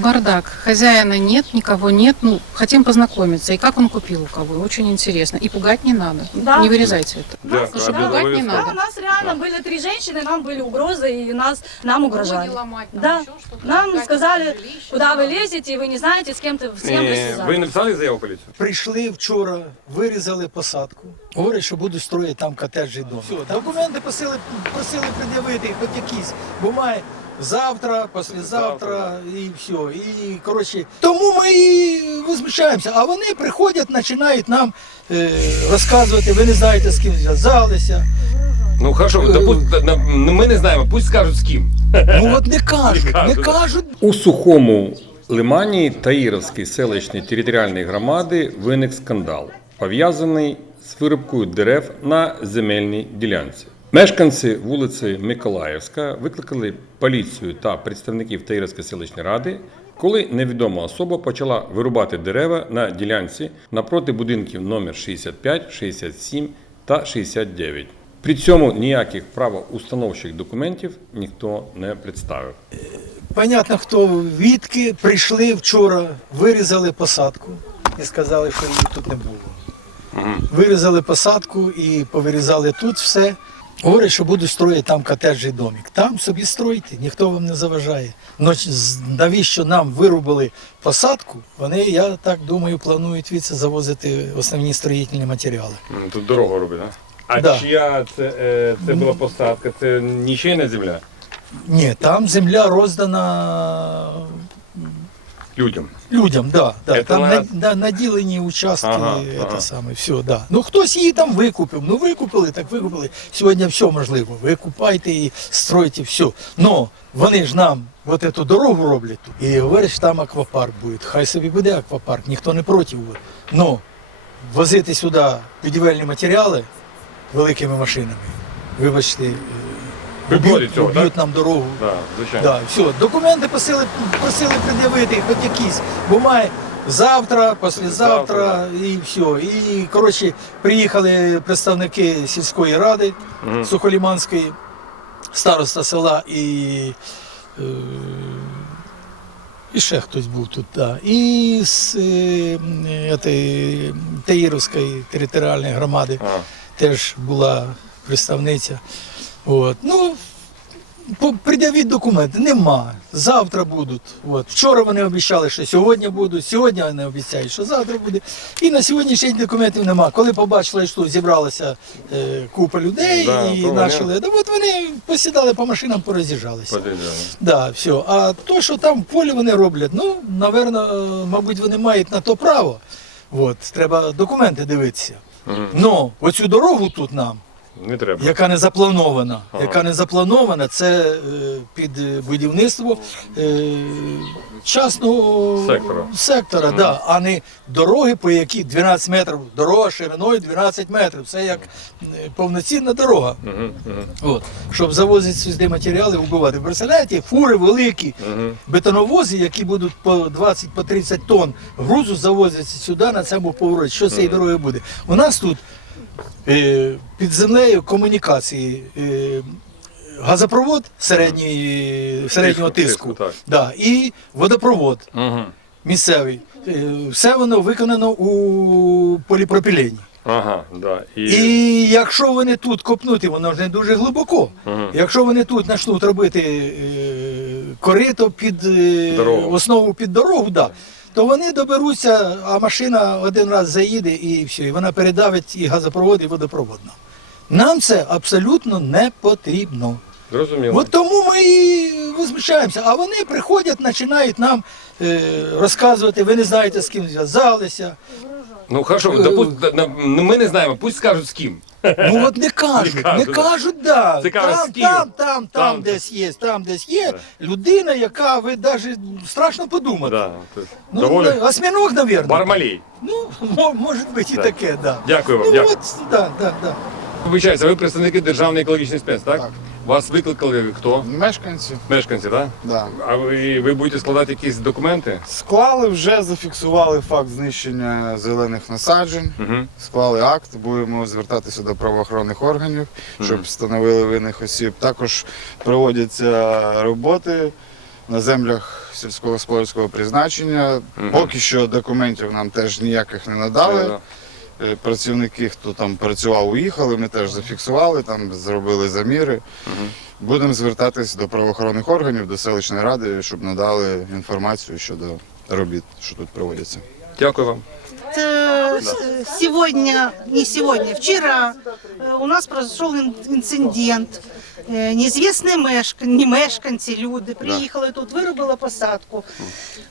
бардак. Хозяина нет, никого нет. Ну, хотим познакомиться. И как он купил у кого. Очень интересно. И пугать не надо. Да. Не вырезайте это. Дякую. Потому что А пугать не обов'язково. Да, надо. у нас реально были три женщины, нам были угрозы, и нас, нам угрожали. Да. Нам сказали, куда вы лезете, и вы не знаете, с кем-то, с кем вы Е, Ви связались. написали заяву в поліцію? Прийшли вчора, вирізали посадку. Говорять, що будуть строїти там котеджний дом. Все, документи просили, просили пред'явити, хоч якісь, бо має Завтра, післязавтра і все. І коротше, тому ми і возмущаємося. А вони приходять, починають нам е, розказувати, ви не знаєте, з ким зв'язалися. Ну хорошо, допу- на- ну, ми не знаємо, пусть скажуть з ким. Ну от не кажуть, не кажуть. кажуть. У сухому лимані Таїровської селищної територіальної громади виник скандал, пов'язаний з вирубкою дерев на земельній ділянці. Мешканці вулиці Миколаївська викликали поліцію та представників Таїровської селищної ради, коли невідома особа почала вирубати дерева на ділянці напроти будинків номер 65, 67 та 69. При цьому ніяких правоустановчих документів ніхто не представив. Понятно, хто відки прийшли вчора, вирізали посадку і сказали, що її тут не було. Вирізали посадку і повирізали тут все. Говорять, що будуть строїти там котеджний домик. Там собі стройте, ніхто вам не заважає. Но навіщо нам вирубали посадку? Вони, я так думаю, планують від завозити основні строїтельні матеріали. Тут дорогу робить, так? А Да. чия це, е, це була посадка? Це нічийна земля Ні, там земля роздана людям. Людям, да, да. Это там на- на, да, наділені участки, Ага, это ага. саме, все, да. Ну хтось її там викупив, ну викупили, так викупили. Сьогодні все можливо. Викупайте і стройте все. Но вони ж нам от эту дорогу роблять тут. І говорять, що там аквапарк буде. Хай собі буде аквапарк, ніхто не проти. буде. Но возити сюди будівельні матеріали великими машинами, вибачте, уб'ють, цього, уб'ють так? нам дорогу. Да, звичайно. Да, все, документи просили, просили пред'явити, хоч якісь, бо має завтра, післязавтра і все. І коротше, приїхали представники сільської ради Мгм. Сухоліманської, староста села і. Е, і ще хтось був тут, да. І з е, м, Таїровської територіальної громади А. теж була представниця. От. Ну, пред'явіть документи, нема. Завтра будуть. От. Вчора вони обіцяли, що сьогодні будуть, сьогодні вони обіцяють, що завтра буде. І на сьогоднішній день документів нема. Коли побачили, що зібралася е, купа людей Да, і почали, да, от вони посідали по машинам, пороз'їжджалися. Да, все. А то, що там в полі вони роблять, ну, напевно, е, мабуть, вони мають на то право. От, треба документи дивитися. Мгм. Ну, оцю дорогу тут нам, Не треба. яка не запланована, Ага. яка не запланована, це е, під е, будівництво е, частного Сектора. сектора да, а не дороги, по якій 12 метрів, дорога шириною 12 метрів. Це як е, повноцінна дорога. Мгм, мгм, От, щоб завозити сюди матеріали, вбивати. Ви Представляєте, фури великі, мгм. бетоновози, які будуть по 20 по 30 тонн грузу завозяться сюди на цьому повороті. Що з цієї дороги буде? У нас тут під землею комунікації. Е, Газопровод середньої, середнього Тиску, тиску, так. Да, і водопровод Мгм. місцевий. Е, Все воно виконано у поліпропілені. Ага, да. І... І якщо вони тут копнути, воно ж не дуже глибоко. Мгм. Якщо вони тут почнуть робити е, корито під е, Дорогу. основу під дорогу, да, то вони доберуться, а машина один раз заїде і все, і вона передавить і газопровод, і водопроводно. Нам це абсолютно не потрібно. Зрозуміло. От тому ми і возмущаємося. А вони приходять, починають нам е, розказувати, ви не знаєте, з ким зв'язалися. Ну хорошо, допу- ну, ми не знаємо, пусть скажуть з ким. Ну от не кажуть, Не кажуть. да. Там, ким? там, там, там, Там. десь є, там десь є людина, яка ви навіть страшно подумати. Да. Ну, Доволі. осьминог, мабуть. Бармалей. Ну, мо- може бути і Да. таке, да. Дякую вам, Ну, дякую. от, да, да, да. Вибачайте, ви представники Державної екологічної спец, так? Так. Вас викликали хто? Мешканці, Мешканці, так? да. А ви, ви будете складати якісь документи? Склали вже зафіксували факт знищення зелених насаджень, Угу. склали акт, будемо звертатися до правоохоронних органів, щоб Мгм. встановили винних осіб. Також проводяться роботи на землях сільськогосподарського призначення. Поки що документів нам теж ніяких не надали. Е, Працівники, хто там працював, уїхали, ми теж зафіксували, там зробили заміри. Будемо звертатись до правоохоронних органів, до селищної ради, щоб надали інформацію щодо робіт, що тут проводяться. Дякую вам. Сьогодні. Сегодня, не сегодня, вчера э, у нас произошел ин- инцидент. Э, Неизвестные мешк... мешканці, люди приїхали тут, виробили посадку.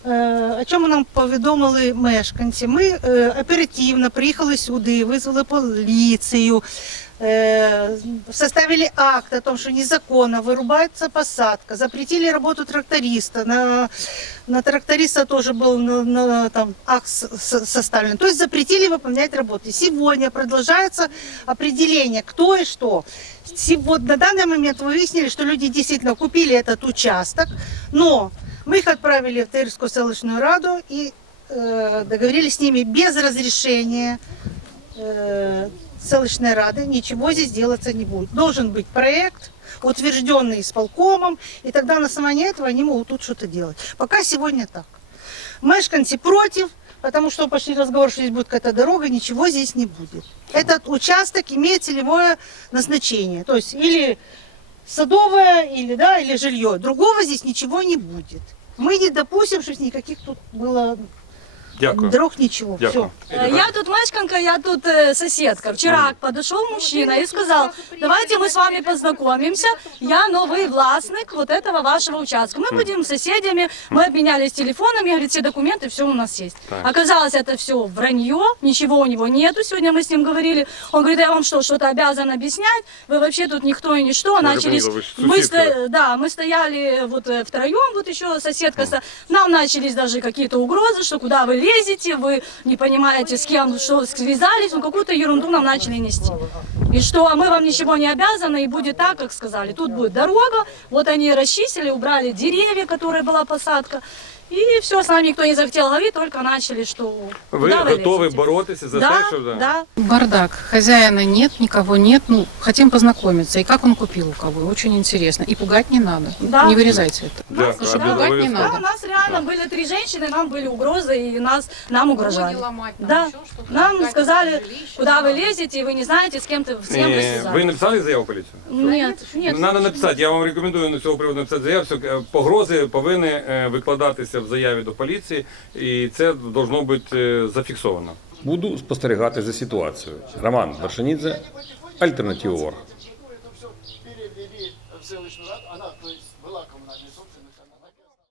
Е, О чому нам повідомили мешканці? Ми е, оперативно приїхали сюди, визвали поліцію, е, составили акт о том, что незаконно вырубается посадка, запретили работу тракториста. На, на тракториста тоже был на, на, там, акт составлен. То есть запретили выполнять работы. Сегодня продолжается определение, кто и что. Вот на данный момент вы выяснили, что люди действительно купили этот участок, но мы их отправили в Тырскую селищную раду и э, договорились с ними без разрешения э, селищной рады ничего здесь делаться не будет. Должен быть проект, утвержденный исполкомом, и тогда на основании этого они могут тут что-то делать. Пока сегодня так. Мешканцы против, потому что пошли разговор, что здесь будет какая-то дорога, ничего здесь не будет. Этот участок имеет целевое назначение, то есть или садовое, или, да, или жилье. Другого здесь ничего не будет. Мы не допустим, чтобы никаких тут было Дякую. дорог, ничего. Дякую. Все. Э, Я тут мешканка, я тут э, соседка. Вчера подошел мужчина и сказал, давайте мы с вами познакомимся, я новый властник вот этого вашего участка. Мы будем соседями, мы обменялись телефонами, говорит, все документы, все у нас есть. Оказалось, это все вранье, ничего у него нету, сегодня мы с ним говорили. Он говорит, я вам что, что-то обязан объяснять? Вы вообще тут никто и ничто. Начались, мы, сто- да, мы стояли вот э, втроем, вот еще соседка, со- нам начались даже какие-то угрозы, что куда вы лезете, вы не понимаете, с кем, что связались, ну какую-то ерунду нам начали нести. И что а мы вам ничего не обязаны, и будет так, как сказали. Тут будет дорога, вот они расчистили, убрали деревья, которые была посадка, и все, с нами никто не захотел говорить, только начали, что Ви куда вы готові лезете. боротися за Да, щоб да? да. Бардак. Хозяина нет, никого нет. Ну, хотим познакомиться. И как он купил у кого. Очень интересно. И пугать не надо. Да. Не вырезайте это. Дякую. Слушай, Обов'язково. пугать не Да, надо. у нас реально были три женщины, нам были угрозы, и нас, нам угрожали. Да, нам сказали, куда вы лезете, и вы не знаете, с кем, ты, с кем вы Ви написали заяву в поліцію? Нет, нет. Треба написати, я вам рекомендую на цього приводу написати заяву. Все, е, Погрози повинні е, викладатися в заяві до поліції, і це должно бути е, зафіксовано. Буду спостерігати за ситуацією. Роман Баршанідзе, Альтернатива Орг. Перевели в селищну